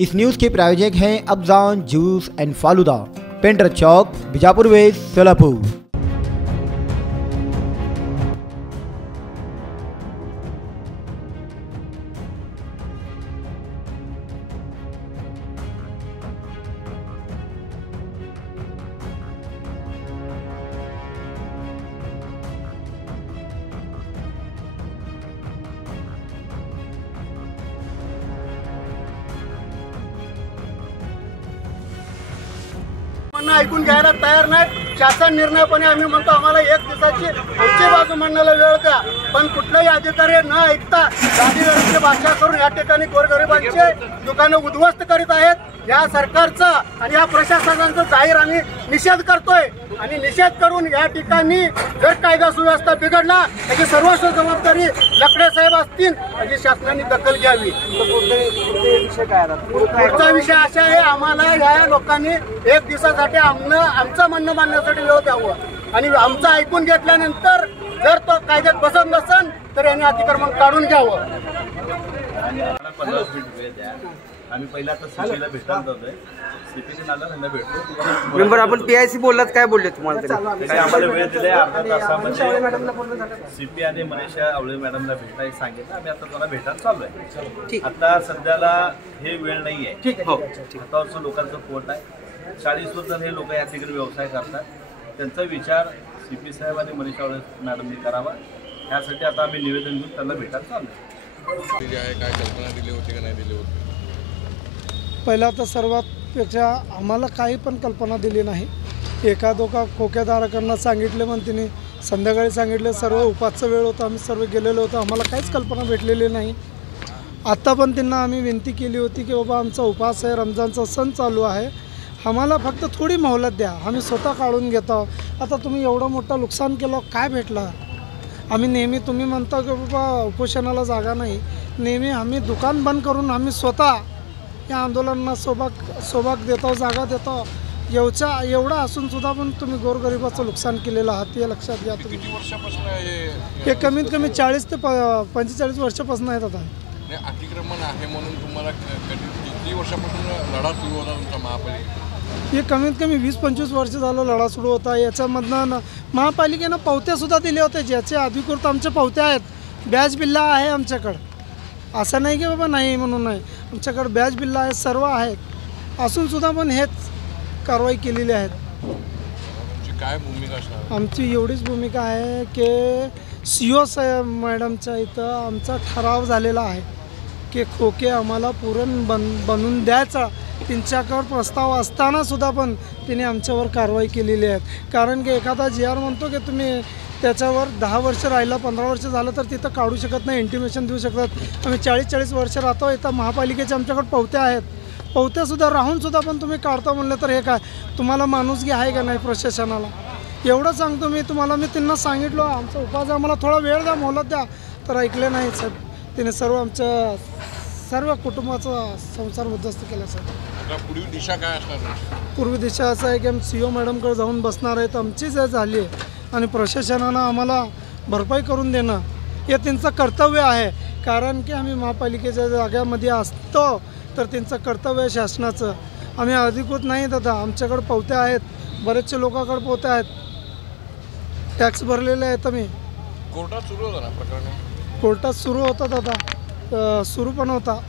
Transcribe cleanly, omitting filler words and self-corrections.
इस news के प्रायोजक हैं Afzan juice and falooda, Painter Chowk, Bijapur West, Solapur. ऐकून घ्यायला तयार नाही। शासन निर्णयपणे आम्ही म्हणतो आम्हाला 1 दिवसाची आमची बाजू मांडण्याला वेळ द्या, पण कुठलाही अधिकारी न ऐकता गादीवरची भाषा करून या ठिकाणी गोरगरिबांचे दुकानं उद्ध्वस्त करीत आहेत। या सरकारचा आणि या प्रशासनाचा जाहीर आम्ही निषेध करतोय आणि निषेध करून या ठिकाणी जर कायदा सुव्यवस्था बिघडला त्याची सर्वस्व जबाबदारी लकडे साहेब असतील, याची शासनाने दखल घ्यावी। पुढचा विषय असा आहे, आम्हाला या लोकांनी 1 दिवसासाठी आमचं म्हणणं मांडण्यासाठी वेळ द्यावं आणि आमचं ऐकून घेतल्यानंतर जर तो कायद्यात बसत नसेल तर यांनी अतिक्रमण काढून घ्यावं। 15 मिनिट वेळ द्या। आम्ही पहिला आता सीपीला भेटायला जातोय, सीपीने नाला त्यांना भेटतो। मेंबर आपण पीआयसी बोललात, काय बोलले तुम्हाला तरी? आम्हाला वेळ दिले अर्धा तासामध्ये सीपी आणि मनीषा आवळे मॅडमला भेटायला सांगितलं। आम्ही आता त्यांना भेटायला चाललोय। आता सध्याला हे वेळ नाहीये। आता लोकांचं पोट आहे, 40 वर्ष हे लोक या ठिकाणी व्यवसाय करतात। त्यांचा विचार सीपी साहेब आणि मनीषा आवळे मॅडमनी करावा, यासाठी आता आम्ही निवेदन घेऊन त्यांना भेटायला चाललोय। काय कल्पना दिली होती का नाही दिली होती? पहिला तर सर्वातपेक्षा आम्हाला काही पण कल्पना दिली नाही। एका दोका खोक्यादाराकडनं सांगितले, पण तिने संध्याकाळी सांगितले, सर्व उपासचा वेळ होता, आम्ही सर्व गेलेलो होतो, आम्हाला काहीच कल्पना भेटलेली नाही। आत्ता पण त्यांना आम्ही विनंती केली होती की बाबा आमचा उपास आहे, रमजानचा सण चालू आहे, आम्हाला फक्त थोडी मोहलत द्या, आम्ही स्वतः काढून घेतो। आता तुम्ही एवढं मोठं नुकसान केलं, काय भेटलं? आम्ही नेहमी तुम्ही म्हणता की बाबा उपोषणाला जागा नाही, नेहमी आम्ही दुकान बंद करून आम्ही स्वतः या आंदोलनांना सोबत देतो, जागा देतो। एवढं असून सुद्धा पण तुम्ही गोरगरिबाचं नुकसान केलेलं आहात, हे लक्षात घ्या तुम्ही। किती वर्षापासून हे कमीत कमी 40 ते 45 वर्षापासून आहेत। आता अतिक्रमण आहे म्हणून तुम्हाला किती वर्षापासून लढा सुरू होता तुमचा महापालिका? हे कमीत कमी 20-25 वर्ष झालं लढा सुरू होता। याच्यामधनं महापालिकेनं पावत्यासुद्धा दिले होते, ज्याचे अधिकृत आमचे पावत्या आहेत, बॅच बिल्ला आहे आमच्याकडं। असं नाही की बाबा नाही म्हणून नाही, आमच्याकडे बॅच बिल्ला आहे, सर्व आहेत, असूनसुद्धा पण हेच कारवाई केलेली आहेत। काय भूमिका असणार? आमची एवढीच भूमिका आहे की CO साहेब मॅडमच्या इथं आमचा ठराव झालेला आहे की खोके आम्हाला पुरण बनवून द्यायचा। त्यांच्याकडे प्रस्ताव असतानासुद्धा पण तिने आमच्यावर कारवाई केलेली आहे। कारण की एखादा GR म्हणतो की तुम्ही त्याच्यावर 10 वर्ष राहिलं, 15 वर्ष झालं तर तिथं काढू शकत नाही, इंटिमेशन देऊ शकतात। आम्ही 40-40 वर्ष राहतो इथं, महापालिकेचे आमच्याकडे पावत्या आहेत, पावत्यासुद्धा राहूनसुद्धा पण तुम्ही काढता म्हणलं तर हे काय तुम्हाला माणुसकी आहे का नाही प्रशासनाला? एवढं सांगतो मी तुम्हाला। मी त्यांना सांगितलं आमचा उपास आम्हाला थोडा वेळ द्या, मोहलत द्या, तर ऐकले नाही साहेब। तिने आमच्या सर्व कुटुंबाचा संसार उद्ध्वस्त केला साहेब। पुढील दिशा काय असणार? पूर्वी दिशा असं आहे की आम्ही CO मॅडमकडे जाऊन बसणार आहेत, आमची जे झाली आहे आणि प्रशासनानं आम्हाला भरपाई करून देणं हे त्यांचं कर्तव्य आहे। कारण की आम्ही महापालिकेच्या जाग्यामध्ये असतो तर त्यांचं कर्तव्य आहे शासनाचं। आम्ही अधिकृत नाही दादा, आमच्याकडे पावत्या आहेत, बरेचसे लोकांकडे पावत्या आहेत, टॅक्स भरलेले आहेत। आम्ही कोर्टात सुरू होता ना प्रकरण? कोर्टात सुरू होता दादा, सुरू पण होता।